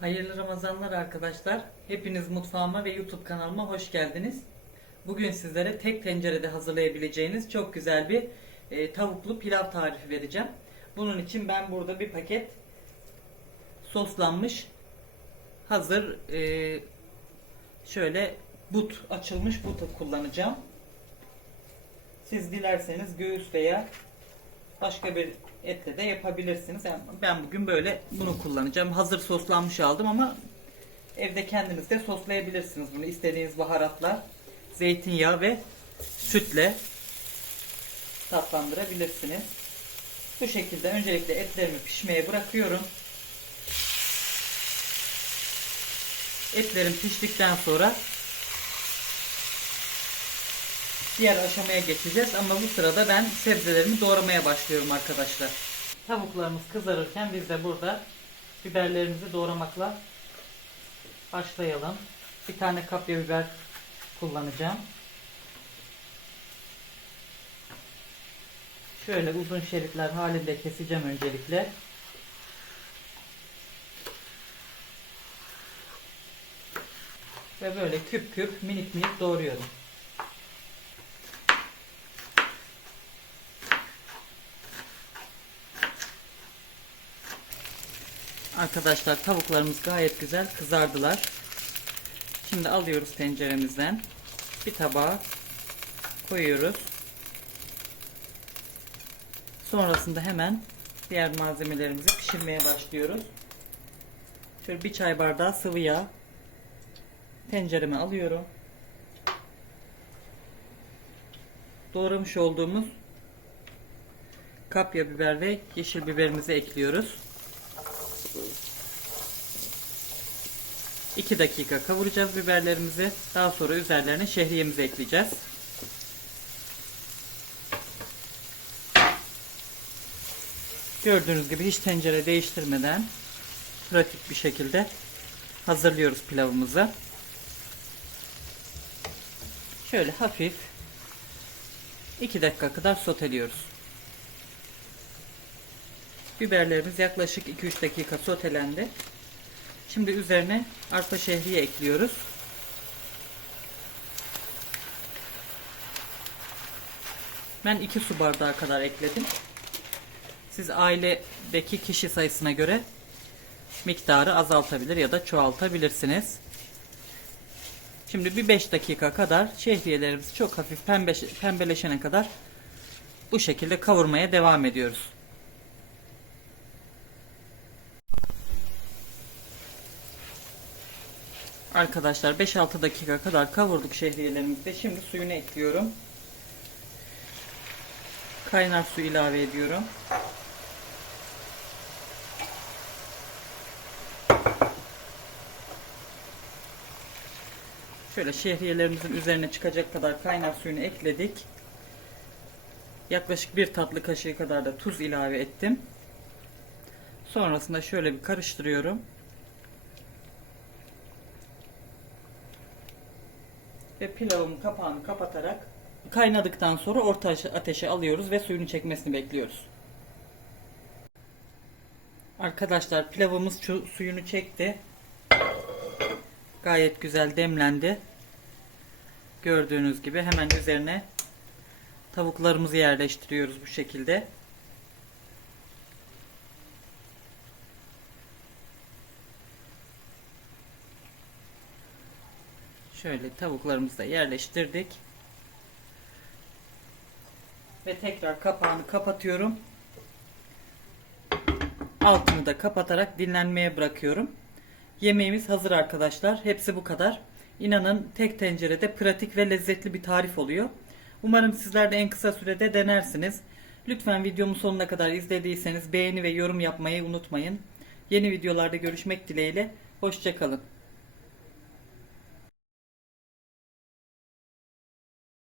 Hayırlı Ramazanlar arkadaşlar. Hepiniz mutfağıma ve YouTube kanalıma hoş geldiniz. Bugün sizlere tek tencerede hazırlayabileceğiniz çok güzel bir e, tavuklu pilav tarifi vereceğim. Bunun için ben burada bir paket soslanmış hazır e, şöyle but açılmış butu kullanacağım. Siz dilerseniz göğüs veya başka bir etle de yapabilirsiniz. Yani ben bugün böyle bunu kullanacağım. Hazır soslanmış aldım ama evde kendiniz de soslayabilirsiniz bunu. istediğiniz baharatla, zeytinyağı ve sütle tatlandırabilirsiniz. Bu şekilde öncelikle etlerimi pişmeye bırakıyorum. Etlerim piştikten sonra diğer aşamaya geçeceğiz ama bu sırada ben sebzelerimi doğramaya başlıyorum arkadaşlar. Tavuklarımız kızarırken biz de burada biberlerimizi doğramakla başlayalım. Bir tane kapya biber kullanacağım. Şöyle uzun şeritler halinde keseceğim öncelikle. Ve böyle küp küp minik minik doğruyorum. Arkadaşlar tavuklarımız gayet güzel kızardılar. Şimdi alıyoruz tenceremizden. Bir tabağa koyuyoruz. Sonrasında hemen diğer malzemelerimizi pişirmeye başlıyoruz. Şöyle bir çay bardağı sıvı yağ tencereme alıyorum. Doğramış olduğumuz kapya biber ve yeşil biberimizi ekliyoruz. 2 dakika kavuracağız biberlerimizi. Daha sonra üzerlerine şehriyemizi ekleyeceğiz. Gördüğünüz gibi hiç tencere değiştirmeden pratik bir şekilde hazırlıyoruz pilavımızı. Şöyle hafif 2 dakika kadar soteliyoruz. Biberlerimiz yaklaşık 2-3 dakika sotelendi. Şimdi üzerine arpa şehriye ekliyoruz. Ben 2 su bardağı kadar ekledim. Siz ailedeki kişi sayısına göre miktarı azaltabilir ya da çoğaltabilirsiniz. Şimdi bir 5 dakika kadar şehriyelerimizi çok hafif pembe, pembeleşene kadar bu şekilde kavurmaya devam ediyoruz. Arkadaşlar 5-6 dakika kadar kavurduk şehriyelerimizi. Şimdi suyunu ekliyorum. Kaynar su ilave ediyorum. Şöyle şehriyelerimizin üzerine çıkacak kadar kaynar suyunu ekledik. Yaklaşık bir tatlı kaşığı kadar da tuz ilave ettim. Sonrasında şöyle bir karıştırıyorum. Ve pilavımın kapağını kapatarak kaynadıktan sonra orta ateşe alıyoruz ve suyunu çekmesini bekliyoruz. Arkadaşlar pilavımız suyunu çekti. Gayet güzel demlendi. Gördüğünüz gibi hemen üzerine tavuklarımızı yerleştiriyoruz bu şekilde. Şöyle tavuklarımızı da yerleştirdik. Ve tekrar kapağını kapatıyorum. Altını da kapatarak dinlenmeye bırakıyorum. Yemeğimiz hazır arkadaşlar. Hepsi bu kadar. İnanın tek tencerede pratik ve lezzetli bir tarif oluyor. Umarım sizler de en kısa sürede denersiniz. Lütfen videomu sonuna kadar izlediyseniz beğeni ve yorum yapmayı unutmayın. Yeni videolarda görüşmek dileğiyle. Hoşçakalın.